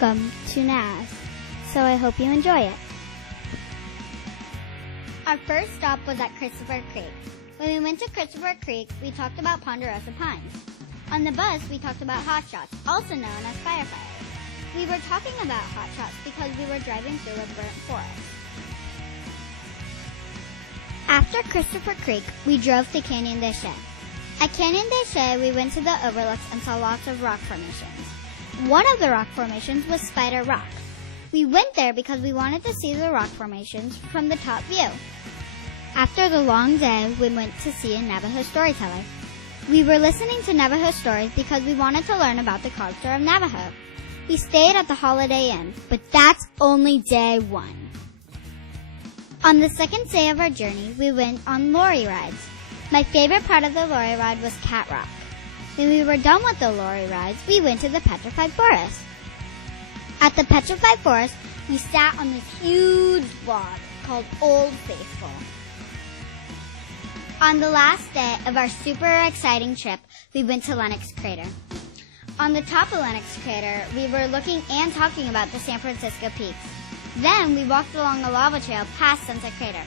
Welcome to NAZ, so I hope you enjoy it. Our first stop was at Christopher Creek. When we went to Christopher Creek, we talked about Ponderosa Pines. On the bus, we talked about hot shots, also known as firefighters. We were talking about hot shots because we were driving through a burnt forest. After Christopher Creek, we drove to Canyon de Chelly. At Canyon de Chelly, we went to the overlooks and saw lots of rock formations. One of the rock formations was Spider Rock. We went there because we wanted to see the rock formations from the top view. After the long day, we went to see a Navajo storyteller. We were listening to Navajo stories because we wanted to learn about the culture of Navajo. We stayed at the Holiday Inn, but that's only day one. On the second day of our journey, we went on lorry rides. My favorite part of the lorry ride was Cat Rock. When we were done with the lorry rides, we went to the Petrified Forest. At the Petrified Forest, we sat on this huge log called Old Faithful. On the last day of our super exciting trip, we went to Lenox Crater. On the top of Lenox Crater, we were looking and talking about the San Francisco peaks. Then we walked along a lava trail past Sunset Crater.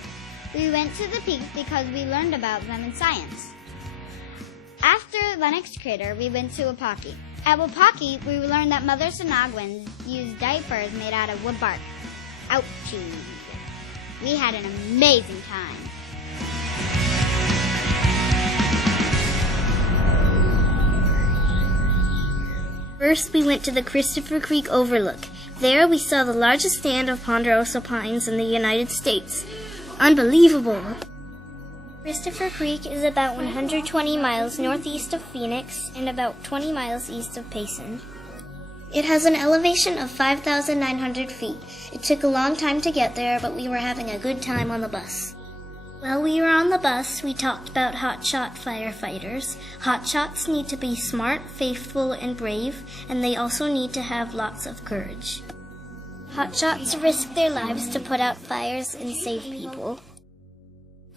We went to the peaks because we learned about them in science. After Lenox Crater, we went to Wapaki. At Wapaki, we learned that Mother Sonogwans used diapers made out of wood bark. Ouchie. We had an amazing time. First, we went to the Christopher Creek Overlook. There, we saw the largest stand of Ponderosa pines in the United States. Unbelievable! Christopher Creek is about 120 miles northeast of Phoenix and about 20 miles east of Payson. It has an elevation of 5,900 feet. It took a long time to get there, but we were having a good time on the bus. While we were on the bus, we talked about hotshot firefighters. Hotshots need to be smart, faithful, and brave, and they also need to have lots of courage. Hotshots risk their lives to put out fires and save people.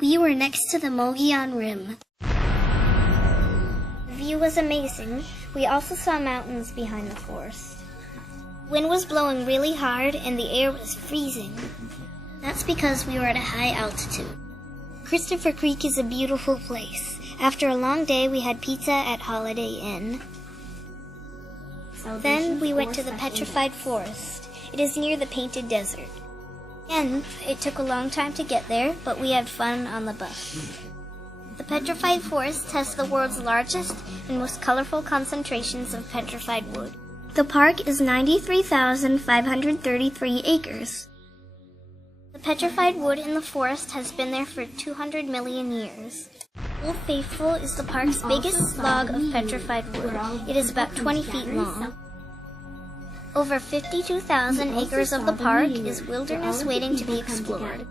We were next to the Mogollon Rim. The view was amazing. We also saw mountains behind the forest. Wind was blowing really hard and the air was freezing. That's because we were at a high altitude. Christopher Creek is a beautiful place. After a long day, we had pizza at Holiday Inn. Then we went to the Petrified Forest. It is near the Painted Desert. Again, it took a long time to get there, but we had fun on the bus. The Petrified Forest has the world's largest and most colorful concentrations of petrified wood. The park is 93,533 acres. The petrified wood in the forest has been there for 200 million years. Old Faithful is the park's biggest log of petrified wood. It is about 20 feet long. Over 52,000 acres of the park is wilderness waiting to be explored.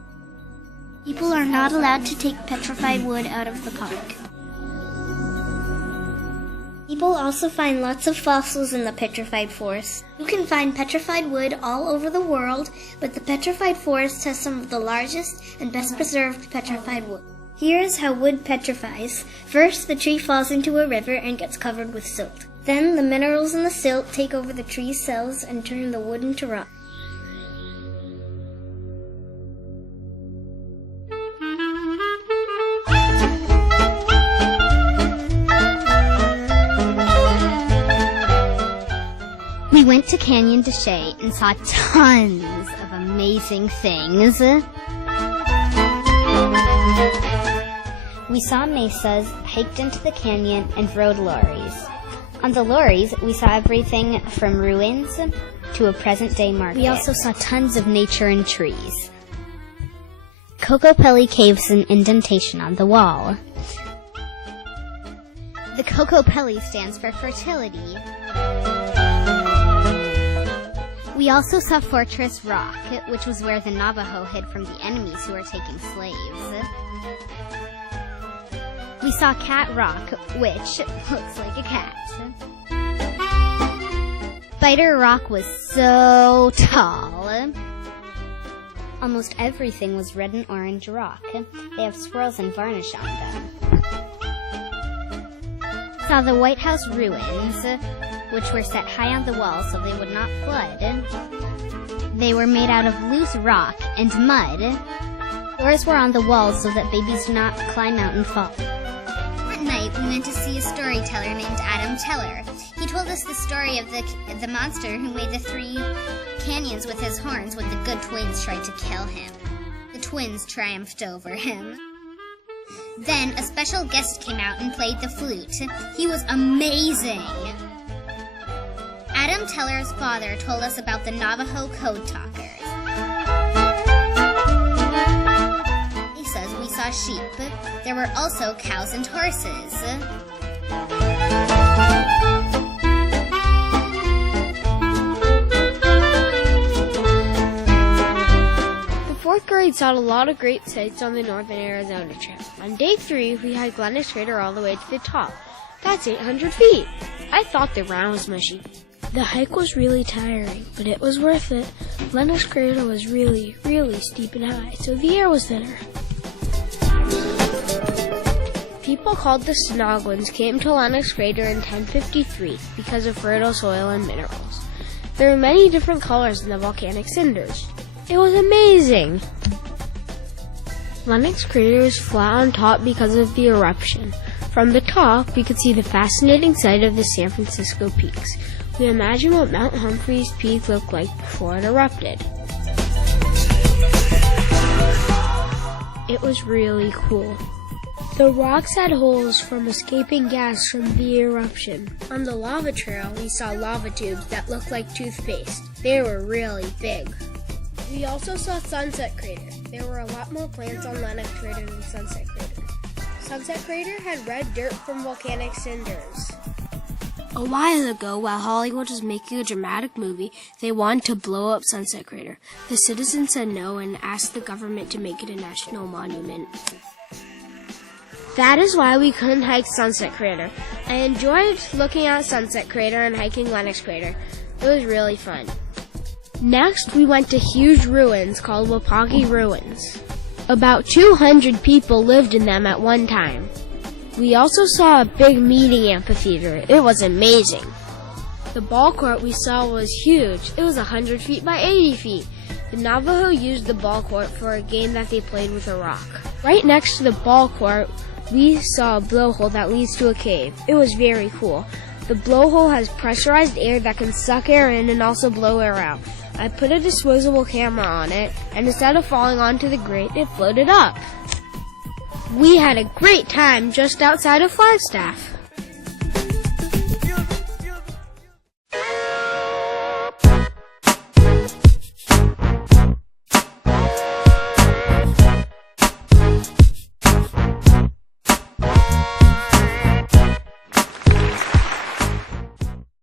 People are not allowed to take petrified wood out of the park. People also find lots of fossils in the Petrified Forest. You can find petrified wood all over the world, but the Petrified Forest has some of the largest and best preserved petrified wood. Here is how wood petrifies. First, the tree falls into a river and gets covered with silt. Then, the minerals in the silt take over the tree's cells and turn the wood into rock. We went to Canyon de Chelly and saw tons of amazing things. We saw mesas, hiked into the canyon, and rode lorries. On the lorries, we saw everything from ruins to a present-day market. We also saw tons of nature and trees. Kokopelli caves an indentation on the wall. The Kokopelli stands for fertility. We also saw Fortress Rock, which was where the Navajo hid from the enemies who were taking slaves. We saw Cat Rock, which looks like a cat. Spider Rock was so tall. Almost everything was red and orange rock. They have swirls and varnish on them. Saw the White House ruins, which were set high on the walls so they would not flood. They were made out of loose rock and mud. Doors were on the walls so that babies do not climb out and fall. That night, we went to see a storyteller named Adam Teller. He told us the story of the monster who made the 3 canyons with his horns when the good twins tried to kill him. The twins triumphed over him. Then a special guest came out and played the flute. He was amazing. Adam Teller's father told us about the Navajo code talkers. He says we saw sheep. There were also cows and horses. Fourth grade saw a lot of great sights on the Northern Arizona trip. On day 3, we hiked Lennox Crater all the way to the top. That's 800 feet. I thought the ground was mushy. The hike was really tiring, but it was worth it. Lennox Crater was really, really steep and high, so the air was thinner. People called the Snoglins came to Lennox Crater in 1053 because of fertile soil and minerals. There were many different colors in the volcanic cinders. It was amazing! Lennox Crater is flat on top because of the eruption. From the top, we could see the fascinating sight of the San Francisco peaks. We imagine what Mount Humphreys Peak looked like before it erupted. It was really cool. The rocks had holes from escaping gas from the eruption. On the lava trail, we saw lava tubes that looked like toothpaste. They were really big. We also saw Sunset Crater. There were a lot more plants on Lennox Crater than Sunset Crater. Sunset Crater had red dirt from volcanic cinders. A while ago, while Hollywood was making a dramatic movie, they wanted to blow up Sunset Crater. The citizens said no and asked the government to make it a national monument. That is why we couldn't hike Sunset Crater. I enjoyed looking at Sunset Crater and hiking Lennox Crater. It was really fun. Next, we went to huge ruins called Wapagi Ruins. About 200 people lived in them at one time. We also saw a big meeting amphitheater. It was amazing. The ball court we saw was huge. It was 100 feet by 80 feet. The Navajo used the ball court for a game that they played with a rock. Right next to the ball court, we saw a blowhole that leads to a cave. It was very cool. The blowhole has pressurized air that can suck air in and also blow air out. I put a disposable camera on it, and instead of falling onto the grate, it floated up. We had a great time just outside of Flagstaff.